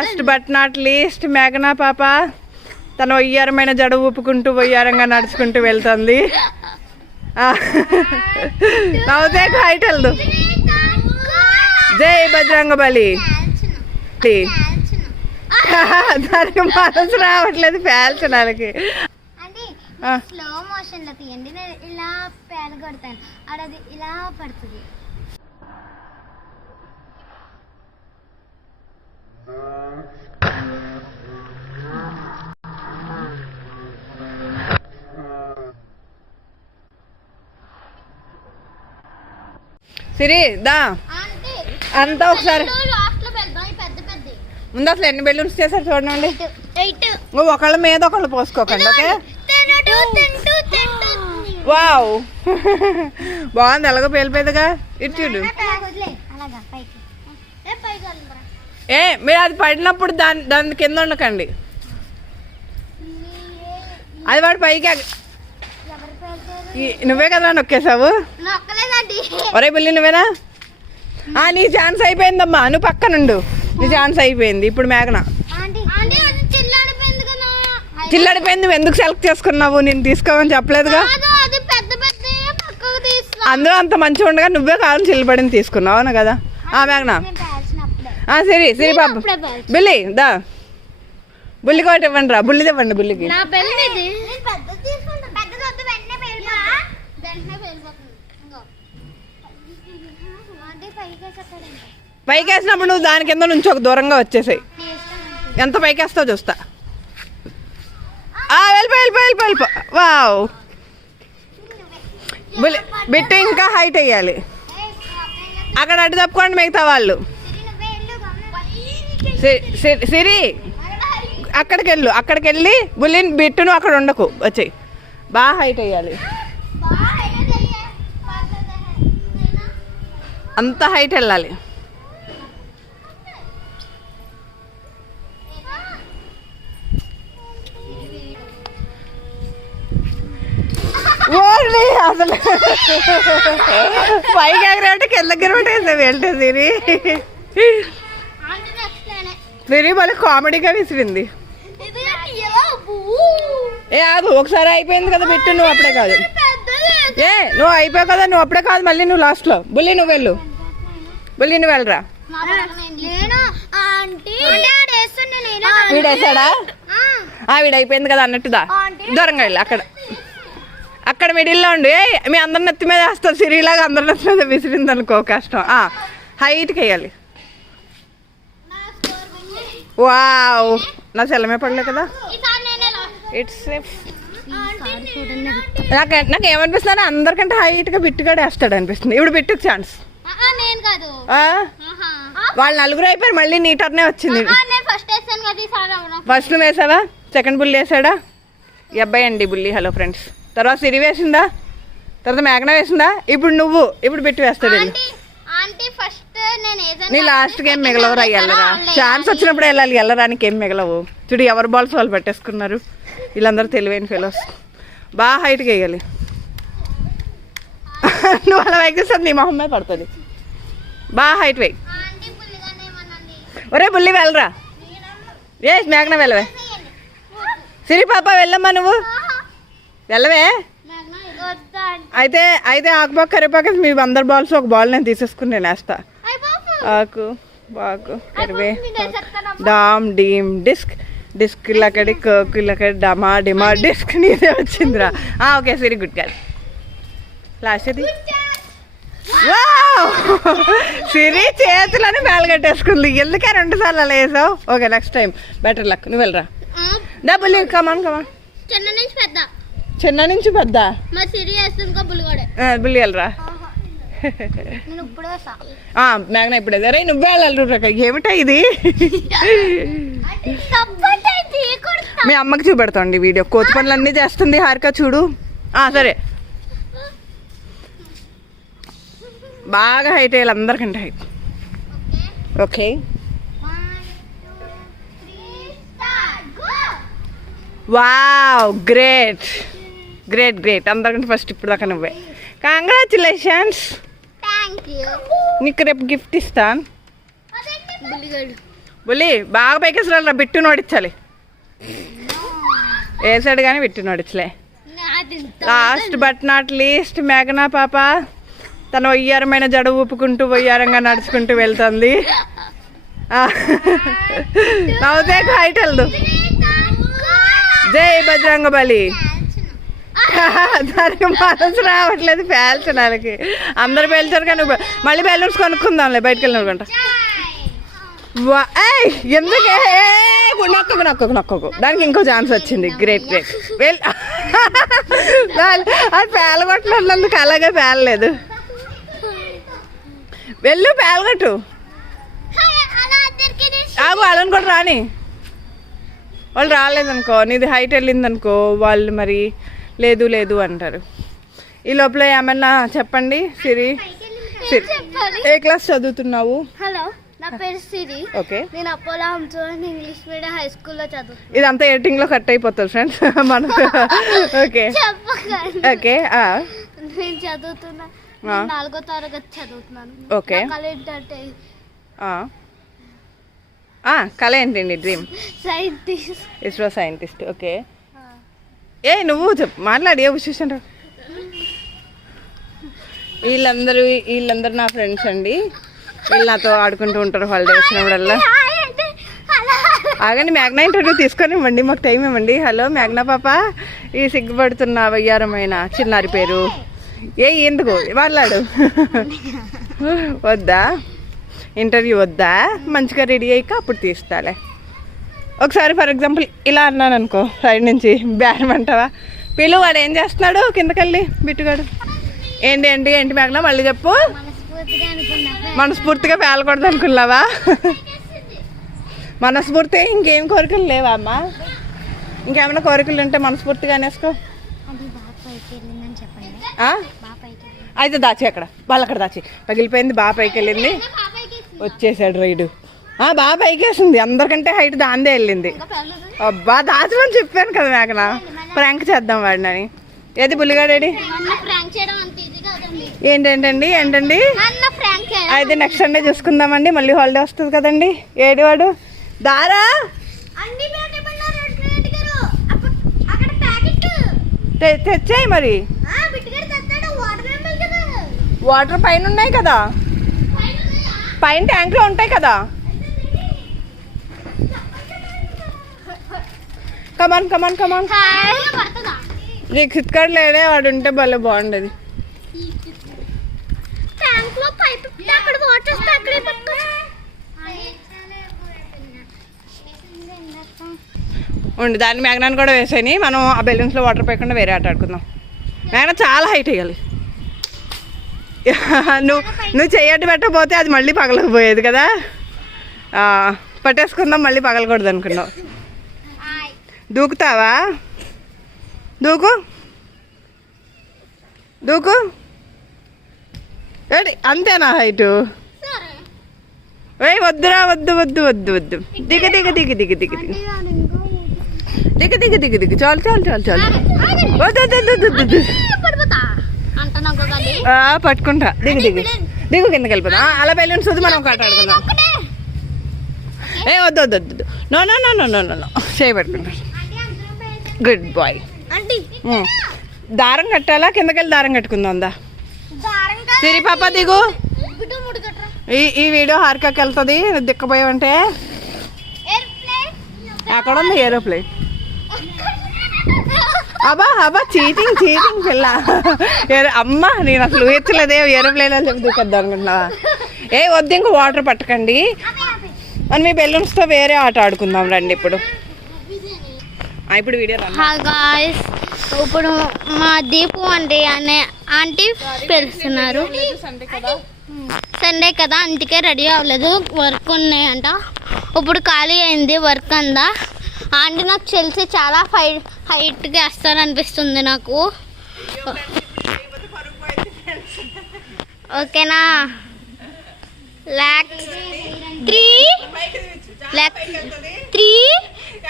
Last but not least మేఘనా పాప తన ఒయ్యారమైన జడ ఊపుకుంటూ ఒయ్యారంగా నడుచుకుంటూ వెళ్తుంది. నవ్వుతే హైట్ వెళ్దు. జై బజరంగబలి. దానికి మనసు రావట్లేదు పేల్చడానికి. స్లో మోషన్ లో తీయండి, నేను ఇలా పేల కొడతాను, అది ఇలా పడుతుంది. సిరి దా అంతా ఒకసారి ముందు అసలు ఎన్ని బెలూన్స్ చేశారు చూడండి. ఒకళ్ళ మీద ఒకళ్ళు పోసుకోకండి. ఓకే వావ్ బాగుంది. ఎలాగో పేలిపోయిందిగా. ఇటు చూడు. మీరు అది పడినప్పుడు దాని కింద ఉండకండి. అది వాడు పైకి నువ్వే కదా నొక్కేసావు. ఒరే బుల్లి నువ్వేనా? నీ ఛాన్స్ అయిపోయిందమ్మా. నువ్వు పక్కనుండు. నీ ఛాన్స్ అయిపోయింది. ఇప్పుడు మేఘన చిల్లడిపోయింది. నువ్వు ఎందుకు సెలెక్ట్ చేసుకున్నావు? నేను తీసుకోమని చెప్పలేదుగా. అందులో అంత మంచిగా ఉండగా నువ్వే కావాలని చిల్లబడింది తీసుకున్నావు. అవును కదా మేఘన? సరే సరే పాప. బుల్లి దా. బుల్లికి ఒకటి ఇవ్వండి రా. బుల్లిది ఇవ్వండి. బుల్లికి పైకి వేసినప్పుడు నువ్వు దాని కింద నుంచి ఒక దూరంగా వచ్చేసాయి. ఎంత పైకి వేస్తావు చూస్తా. వెళ్ళిపో. వావ్ బిట్టు ఇంకా హైట్ వేయాలి. అక్కడ అడ్డు తప్పుకోండి మిగతా వాళ్ళు. సిరి అక్కడికి వెళ్ళి బుల్లిని బిట్టును అక్కడ ఉండకు. వచ్చాయి బాగా హైట్ వేయాలి. అంత హైట్ వెళ్ళాలి. అసలు పైకి ఎగరేట కింద గిరవటేసా వెళ్తే సిరి. సిరి మళ్ళీ కామెడీగా విసిరింది. అది ఒకసారి అయిపోయింది కదా బిట్టు. నువ్వు అప్పుడే కాదు. నువ్వు అయిపోయావు కదా. నువ్వు అప్పుడే కాదు. మళ్ళీ నువ్వు లాస్ట్లో. బుల్లి నువ్వు వెళ్ళు. బుల్లి నువ్వు వెళ్ళరా. వీడేసాడా? వీడైపోయింది కదా అన్నట్టుదా. దూరంగా వెళ్ళి అక్కడ మిడిల్లో ఉండి మీ అందరి నెత్తి మీద వేస్తారు. సిరిలాగా అందరి నెత్తి మీద విసిరింది అనుకో కష్టం. హైట్కి వేయాలి. వావ్ నా సెల్లమే పడలే కదా. It's safe. నాకు ఏమనిపిస్తుంది అందరికంటే హైట్గా బిట్టుగాడు వేస్తాడు అనిపిస్తుంది. ఇప్పుడు బిట్టుకు ఛాన్స్. వాళ్ళు నలుగురు అయిపోయారు. మళ్ళీ నీ టర్నే వచ్చింది. ఫస్ట్ నువ్వు వేసావా? సెకండ్ బుల్లి వేసాడా? ఈ అబ్బాయి అండి బుల్లి. Hello friends. తర్వాత సిరి వేసిందా? తర్వాత మేఘన వేసిందా? ఇప్పుడు బిట్టు వేస్తాడు. నీ లాస్ట్ గేమ్ మిగలవరా? వెళ్ళరా. ఛాన్స్ వచ్చినప్పుడు వెళ్ళాలి. వెళ్ళరానికి ఏం మిగలవు. చూడు ఎవరి బాల్స్ వాళ్ళు పెట్టేసుకున్నారు. వీళ్ళందరూ తెలివైన ఫెలోస్. బాగా హైట్గా వేయాలి. నువ్వు అలా వేసేస్తుంది నీ మొహమ్మే పడుతుంది. బాగా హైట్ వేయి. ఒరే బుల్లి వెళ్ళరా. మేఘన వెళ్ళవే. సిరి పాప వెళ్ళమ్మా. నువ్వు వెళ్ళవే. అయితే ఆకుపాకు కరివేపాకు మీ అందరి బాల్స్ ఒక బాల్ నేను తీసేసుకుని నేను వేస్తా. ఆకు బాకు కరివే డామ్ డీమ్ డిస్క్ ఇలాకడి కోకు ఇలాకడి డమా డిమా డిస్క్ నీదే వచ్చిందిరా. Okay Siri good girl. Last అది సిరి చేతులని మేలగట్టేసుకుంది. ఎందుకే 2 సార్లు అలా వేసావు? Okay next time better luck. నువ్వు వెళ్ళరా. డబ్బులు కమాన్. చిన్న నుంచి పెద్ద బుల్లి వెళ్ళరా. మేఘన ఇప్పుడు రే నువ్వే వెళ్ళాలి. ఏమిటా ఇది? మీ అమ్మకి చూపెడతాండి వీడియో. కోతి పనులన్నీ చేస్తుంది హారిక చూడు. సరే బాగా హైట్ వేయాలి. అందరికంటే హైట్. Okay wow great. అందరికంటే ఫస్ట్ ఇప్పుడు దాకా నువ్వే. కంగ్రాచులేషన్స్. నీకు రేపు గిఫ్ట్ ఇస్తాను. బుల్లి బాగా పైకేసరా బిట్టు నోడించాలి. వేసాడు కానీ బిట్టు నోడించలే. లాస్ట్ బట్ నాట్ లీస్ట్ మేఘనా పాప తన వయ్యారమైన జడ ఊపుకుంటూ వయ్యారంగా నడుచుకుంటూ వెళ్తుంది. నవ్వుతే హైట్ వెళ్దు. జై బజరంగబలి. దానికి మనసు రావట్లేదు పేల్చడానికి. అందరు పేల్చారు కానీ మళ్ళీ బెలూన్స్ కొనుక్కుందాంలే బయటకు వెళ్ళినకుంటా. ఎందుకే నొక్కకు దానికి ఇంకో ఛాన్స్ వచ్చింది. గ్రేట్ అది పేలగొట్టినందుకు అలాగే పేలలేదు. వెళ్ళు పేలగొట్టు. వాళ్ళని కూడా రాని. వాళ్ళు రాలేదనుకో నీది హైట్ వెళ్ళిందనుకో వాళ్ళు మరి లేదు అంటారు. ఈ లోపల ఏమన్నా చెప్పండి. సిరి ఏ క్లాస్ చదువుతున్నావు? హలో, నా పేరు సిరి. ఓకే, నేను Apollo homes English medium high స్కూల్లో చదువుతాను. ఇదంతా ఎడిటింగ్ లో కట్ అయిపోతుంది ఫ్రెండ్స్ మనకు. Okay okay. నేను చదువుతున్నా, 4వ తరగతి చదువుతున్నాను. ఓకే, కళ ఏంటంటే కళ ఏంటండి? Dream scientist, ISRO scientist. Okay, నువ్వు చెప్పు, మాట్లాడి ఏ విశేషం. వీళ్ళందరూ నా ఫ్రెండ్స్ అండి. వీళ్ళు నాతో ఆడుకుంటూ ఉంటారు హాలిడే వచ్చినప్పుడల్లా. ఆగండి, మేఘనా ఇంటర్వ్యూ తీసుకొని ఇవ్వండి, మాకు టైం ఇవ్వండి. హలో మేఘనా పాప, ఈ సిగ్గుపడుతున్న వయ్యారమైన చిన్నారి పేరు ఎందుకు మాట్లాడు? వద్దా ఇంటర్వ్యూ వద్దా? మంచిగా రెడీ అయ్యాక అప్పుడు తీస్తాలే. ఒకసారి ఫర్ ఎగ్జాంపుల్ ఇలా అన్నాను అనుకో, సైడ్ నుంచి బేరం అంటావా? పిలువు, వాడు ఏం చేస్తున్నాడు కిందకెళ్ళి బిట్టుగాడు. ఏంటి మేఘనా మళ్ళీ చెప్పు. మనస్ఫూర్తిగా పేలకూడదు అనుకున్నావా? మనస్ఫూర్తి ఇంకేం కోరికలు లేవా అమ్మా? ఇంకేమైనా కోరికలు ఉంటే మనస్ఫూర్తిగా అనేసుకో. అయితే దాచి అక్కడ వాళ్ళు అక్కడ దాచి పగిలిపోయింది. బాగా పైకి వెళ్ళింది, వచ్చేసాడు రైడు. బాగా పైకి వేసింది, అందరికంటే హైట్ దాందే వెళ్ళింది. అబ్బా దాచమని చెప్పాను కదా మేఘనా, ప్రాంక్ చేద్దాం వాడినని. ఏది బుల్లిగాడేడి? ఏంటండి అయితే నెక్స్ట్ సండే చూసుకుందామండి, మళ్ళీ హాలిడే వస్తుంది కదండి. ఏడి వాడు? దారా తెచ్చాయి మరి. వాటర్ పైన ఉన్నాయి కదా, పైన ట్యాంక్లో ఉంటాయి కదా. కమాన్ నీకు సిట్కాడు లేడే, వాడు ఉంటే భలే బాగుండేది. ఉండి దాన్ని మేఘనాన్ని కూడా వేసాయి. మనం ఆ బెలూన్స్లో వాటర్ పోయకుండా వేరే ఆట ఆడుకుందాం. మేఘన చాలా హైట్ వేయాలి. నువ్వు చెయ్యట్టు పెట్టకపోతే అది మళ్ళీ పగలకపోయేది కదా. పట్టేసుకుందాం, మళ్ళీ పగలకూడదు అనుకున్నావు. దూకుతావా? దూకు అంతేనా హైటు? వద్దురా, వద్దు. దిగ చాలు. వద్దు. పట్టుకుంటా. దిగు కిందకి వెళ్ళిపోతా. అలా బెలూన్స్ వద్దు, మనం కాట ఆడుకుందాం. వద్దు. నో చేయబట్టుకుంటా. Good boy. దారం కట్టాలా? కిందకెళ్ళి దారం కట్టుకుందాం. దా సిరి పాప దిగు. ఈ వీడియో హారికాకి వెళ్తుంది. దిక్కపోయావంటే అక్కడ ఉంది ఏరోప్లేన్. అబ్బా చీటింగ్ పిల్ల. అమ్మ నేను అసలు ఊహించలేదే ఏరోప్లేన్ అని చెప్పి దూకొద్దాం అనుకుంటున్నావా? వద్దు, ఇంకో వాటర్ పట్టకండి. అని మీ బెలూన్స్తో వేరే ఆట ఆడుకుందాం రండి. ఇప్పుడు వీడియో గాయ్స్, ఇప్పుడు మా దీపు అనే ఆంటీ పిలుస్తున్నారు. సండే కదా, అందుకే రెడీ అవ్వలేదు, వర్క్ ఉన్నాయంట. ఇప్పుడు ఖాళీ అయింది వర్క్ అందా. ఆంటీ నాకు తెలిసి చాలా హైట్గా వేస్తారనిపిస్తుంది నాకు. ఓకేనా? 3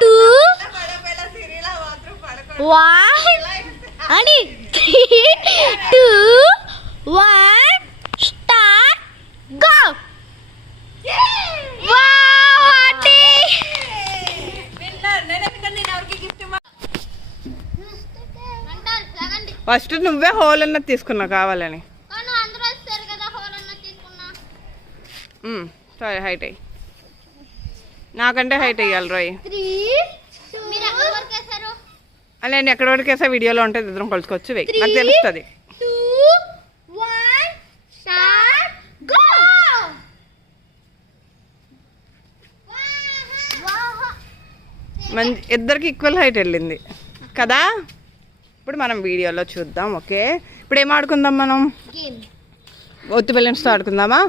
2 1 అని 3 2 1 స్టార్ట్ గో. వావ్, ఫస్ట్ నువ్వే హోల్ అన్నది తీసుకున్నావు కావాలని. సరే హైట్ అయ్యి, నాకంటే హైట్ అయ్యాలి రోయ్. అలా నేను ఎక్కడ వరకు వేసా వీడియోలో ఉంటుంది, ఇద్దరం కొలుచుకోవచ్చు. వెయ్యి నాకు తెలుస్తుంది. మంచి ఇద్దరికి ఈక్వల్ హైట్ వెళ్ళింది కదా. ఇప్పుడు మనం వీడియోలో చూద్దాం. ఓకే, ఇప్పుడు ఏం ఆడుకుందాం మనం? ఒత్తి బెలూన్స్తో ఆడుకుందామా?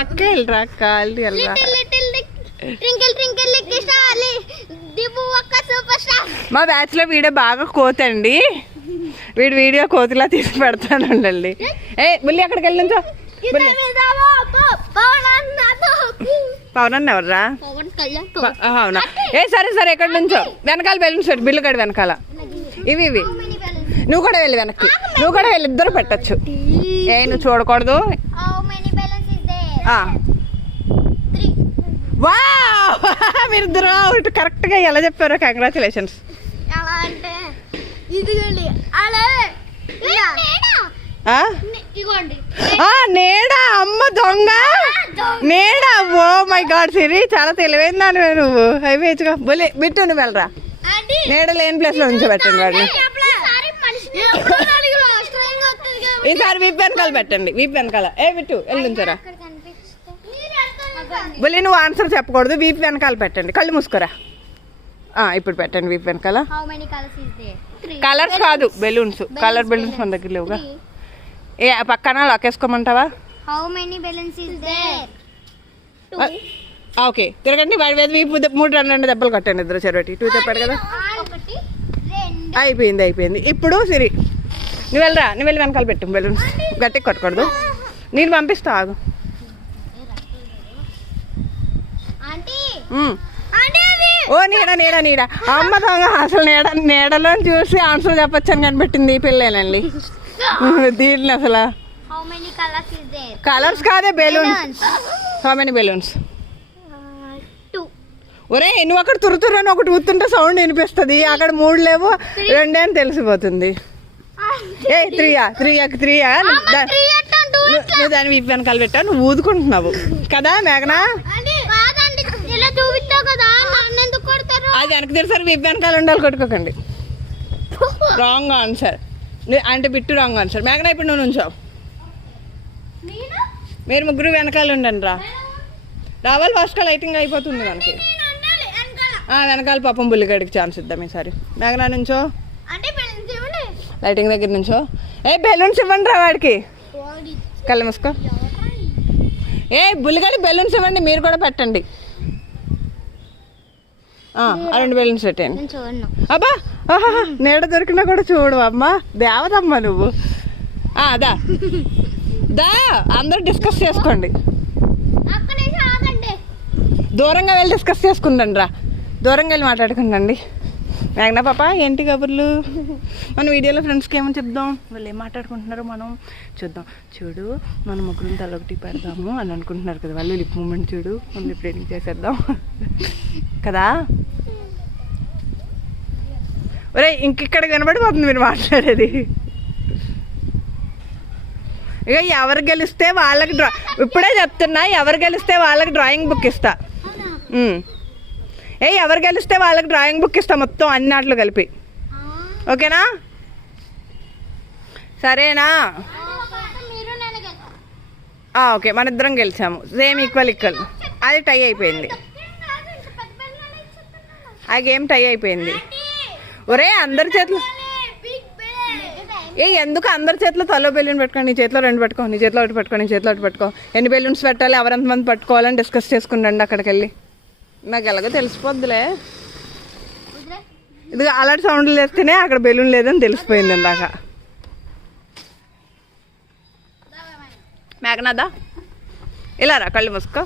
అక్క వెళ్ళరా, అక్క వెళ్ళరా. మా బ్యాచ్ లో వీడియో బాగా కోతండి, వీడి వీడియో కోతిలా తీసి పెడతాను ఉండండి. ఏ బుల్లి అక్కడికి వెళ్ళి నుంచో. పవన్ అన్న ఎవర్రా? అవునా? ఏ సరే సరే ఎక్కడి నుంచో వెనకాల బెలూన్స్ పెట్టు, బిల్లు గడి వెనకాల. ఇవి ఇవి నువ్వు కూడా వెళ్ళి వెనక్కి, నువ్వు కూడా వెళ్ళి, ఇద్దరు పెట్టచ్చు. ఏ నువ్వు చూడకూడదు. వా మీరిద్దరు అవుట్. కరెక్ట్గా ఎలా చెప్పారో కంగ్రాచులేషన్స్. నేడా అమ్మ దొంగ నేడా. ఓ మై గాడ్ సిరి, చాలా తెలివైన దానివే నువ్వు. అయిపోయచ్చుగా బొలి బిట్టు, నువ్వు వెళ్ళరా. నేడ లేని ప్లేస్ లో ఉంచి పెట్టండి వాడిని. ఈసారి వీపు వెనకాల పెట్టండి, వీపు వెనకాల. ఏ బిట్టు వెళ్ళి ఉంచారా. బొలి నువ్వు ఆన్సర్ చెప్పకూడదు, వీపు వెనకాల పెట్టండి. కళ్ళు మూసుకోరా. ఇప్పుడు పెట్టండి వీపు వెనకాల. కలర్స్ కాదు, బెలూన్స్. కలర్ బెలూన్స్ మన దగ్గర లేవుగా. ఏ పక్కన లాకేసుకోమంటావా? ఓకే తిరగండి. వాడి మీద వీపు 3 దెబ్బలు కట్టండి ఇద్దరు చెరటి. 2 చెప్పాడు కదా. అయిపోయింది అయిపోయింది. ఇప్పుడు సిరి నువ్వు వెళ్ళరా, నువ్వు వెళ్ళి వెనకాల పెట్టు బెలూన్స్. గట్టిగా కొట్టకూడదు. నేను పంపిస్తా, ఆగు. ఓ నీడ నీడ నీడ. అమ్మ దొంగ, అసలు నీడలో చూసి ఆన్సర్ చెప్పొచ్చని కనిపెట్టింది పిల్లేనండి దీంట్లో. అసలు కలర్స్ కాదే, బెలూన్స్. How many balloons? ఒరే నువ్వు అక్కడ తురుతురని ఒకటి ఊతుంటే సౌండ్ వినిపిస్తుంది, అక్కడ 3 లేవు 2 అని తెలిసిపోతుంది. ఏ 3 నువ్వు దాన్ని వీపు వెనకాల పెట్టా, నువ్వు ఊదుకుంటున్నావు కదా మేఘనా. అది వెనక్కి తెరిసారి వీపు వెనకాల ఉండాలి, కొట్టుకోకండి. రాంగ్ ఆన్సర్ అంటే బిట్టు రాంగ్ ఆన్సర్. మేఘనా ఇప్పుడు నువ్వు నుంచావు, మీరు ముగ్గురు వెనకాల ఉండండి. రావాలి ఫాస్ట్గా, లైటింగ్ అయిపోతుంది మనకి. వెనకాల పాపం బుల్లిగడికి ఛాన్స్ ఇద్దాం ఈసారి. మేఘనా నుంచో, లైటింగ్ దగ్గర నుంచో. ఏ బెలూన్స్ ఇవ్వండి రా వాడికి. కళ్ళు మూసుకో. ఏ బుల్లిగడికి బెలూన్స్ ఇవ్వండి, మీరు కూడా పెట్టండి. 2 బెలూన్స్ పెట్టండి. అబ్బా నీడ దొరికినా కూడా చూడు అమ్మా, దేవతమ్మ నువ్వు. దా దా అందరూ డిస్కస్ చేసుకోండి. దూరంగా వెళ్ళి డిస్కస్ చేసుకుందండి రా, దూరంగా వెళ్ళి మాట్లాడుకుందండి. మేఘనా పాప ఏంటి కబుర్లు? మన వీడియోలో ఫ్రెండ్స్కి ఏమని చెప్దాం, వాళ్ళు ఏం మాట్లాడుకుంటున్నారో మనం చూద్దాం. చూడు మనం ముగ్గురు తలొకటి పెడదాము అని అనుకుంటున్నారు కదా వాళ్ళు. లిప్ మూమెంట్ చూడు, మనం లిప్ రీడింగ్ చేసేద్దాం కదా. ఒరే ఇంకిక్కడ కనబడిపోతుంది మీరు మాట్లాడేది. ఇక ఎవరు గెలిస్తే వాళ్ళకి ఇప్పుడే చెప్తున్నా, ఎవరు గెలిస్తే వాళ్ళకి డ్రాయింగ్ బుక్ ఇస్తా. ఎవరు గెలిస్తే వాళ్ళకి డ్రాయింగ్ బుక్ ఇస్తా, మొత్తం అన్ని ఆటలు కలిపి. ఓకేనా? సరేనా? ఓకే మన ఇద్దరం గెలిచాము, సేమ్ ఈక్వల్. అది టై అయిపోయింది, ఆ గేమ్ టై అయిపోయింది. ఒరే అందరి చేతులు ఎందుకు అందరి చేతిలో తలో బెలూన్ పెట్టుకో. నీ చేతిలో 2 పెట్టుకో, నీ చేతిలో 1 పెట్టుకో, నీ చేతిలో 1 పెట్టుకో. ఎన్ని బెలూన్స్ పెట్టాలి, ఎవరెంతమంది పట్టుకోవాలని డిస్కస్ చేసుకుంటండి అక్కడికి వెళ్ళి. నాకు ఎలాగో తెలిసిపోద్దులే. ఇది అలాంటి సౌండ్లు వేస్తేనే అక్కడ బెలూన్ లేదని తెలిసిపోయింది ఇందాక. మేఘనాదా ఇలా రా, కళ్ళు మూసుకో.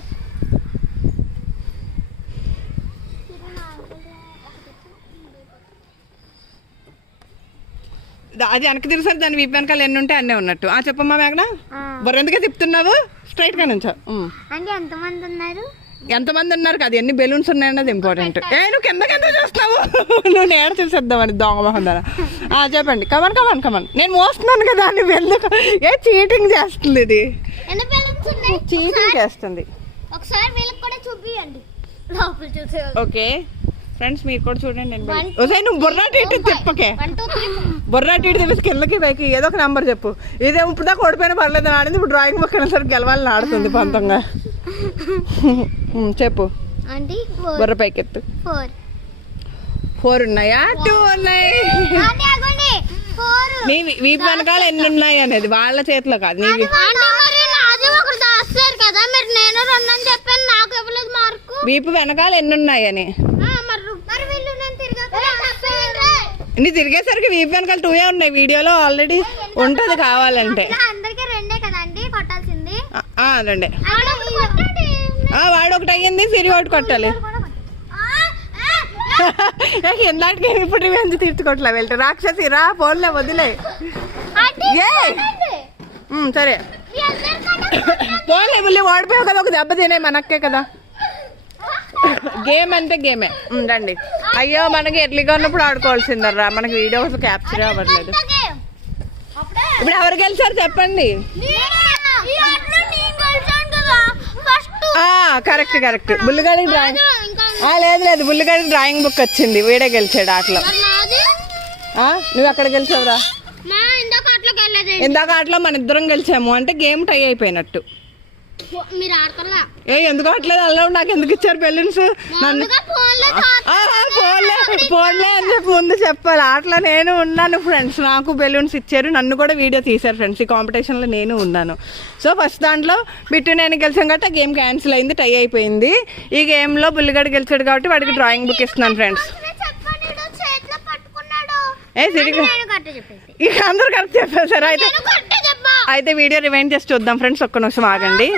అది వెనక్కి తిరిగిసరి దాని వీపు వెనకాల ఎన్ని ఉంటే అన్నీ ఉన్నట్టు. చెప్పమ్మా మేఘనా, బొరెందుకే తిప్పుతున్నావు? స్ట్రైట్గా నుంచో. అంటే ఎంతమంది ఉన్నారు? ఎంతమంది ఉన్నారు కదా, ఎన్ని బెలూన్స్ ఉన్నాయన్నది ఇంపార్టెంట్. నువ్వు కింద చూస్తావు, నువ్వు నేడ చూసేద్దామని దొంగ మొహం ద్వారా. చెప్పండి, కమన్ కమన్ కమన్. నేను మోస్తున్నాను కదా, నువ్వు ఎందుకు చీటింగ్ చేస్తుంది, ఇది చీటింగ్ చేస్తుంది. ఒకసారి వీళ్ళకి కూడా చూపియండి లోపల చూసే. ఓకే ఫ్రెండ్స్, మీరు కూడా చూడండి. నేను నువ్వు బొర్రాటి తిప్పకే, బొర్రాటి తిప్పేసి కిందకి పైకి ఏదో ఒక నెంబర్ చెప్పు. ఇదే ఇప్పుడు దాకా ఓడిపోయినా పర్లేదు ఆడింది, ఇప్పుడు డ్రాయింగ్ బుక్ సరికి గెలవాలని ఆడుతుంది పంతంగా. చెప్పు, బొర్ర పైకి ఎత్తు. 4 ఉన్నాయా? 2 ఉన్నాయి. నీవి వీపు వెనకాల ఎన్ని ఉన్నాయి అనేది వాళ్ళ చేతిలో కాదు, నీవి. వీపు వెనకాల ఎన్ని ఉన్నాయని నీ తిరిగేసరికి వీపు వెనకాల 2 ఉన్నాయి. వీడియోలో ఆల్రెడీ ఉంటది, కావాలంటే. 2 వాడు ఒకటి అయ్యింది, సిరి ఒకటి కొట్టాలి. ఎందాటికి ఇప్పుడు రివెంజ్ తీర్చుకోవట్లే. వెళ్తే రాక్షసి రా, ఫోన్లే వదిలే. సరే పోలే, బుల్లి ఓడిపోయావు కదా, ఒక దెబ్బ తినే మనక్కే కదా. గేమ్ అంటే గేమే. రండి. అయ్యో, మనకి ఎర్లీగా ఉన్నప్పుడు ఆడుకోవాల్సిందర్రా, మనకి వీడియోస్ క్యాప్చర్ అవ్వట్లేదు. ఇప్పుడు ఎవరు గెలిచారు చెప్పండి. కరెక్ట్. బుల్లిగాడికి డ్రాయింగ్ లేదు, బుల్లిగాడికి డ్రాయింగ్ బుక్ వచ్చింది, వీడే గెలిచాడు ఆటలో. నువ్వు అక్కడ గెలిచావురా. ఇందాక ఆటలో మన ఇద్దరం గెలిచాము అంటే గేమ్ టై అయిపోయినట్టు. ఎందుకు ఆటలేదు అలా, నాకు ఎందుకు ఇచ్చారు బెలూన్స్? నన్ను ఫోన్లే అని చెప్పి ముందు చెప్పాలి. ఆటలో నేను ఉన్నాను ఫ్రెండ్స్, నాకు బెలూన్స్ ఇచ్చారు, నన్ను కూడా వీడియో తీశారు ఫ్రెండ్స్. ఈ కాంపిటీషన్లో నేను ఉన్నాను. సో ఫస్ట్ దాంట్లో బిట్టు నేను గెలిచాను కాబట్టి గేమ్ క్యాన్సిల్ అయింది, టై అయిపోయింది. ఈ గేమ్లో బుల్లిగాడు గెలిచాడు కాబట్టి వాడికి డ్రాయింగ్ బుక్ ఇస్తున్నాను ఫ్రెండ్స్. ఇక అందరూ కరెక్ట్ చెప్పేశారు. అయితే వీడియో రివైండ్ చేసి చూద్దాం ఫ్రెండ్స్, ఒక్క నిమిషం ఆగండి.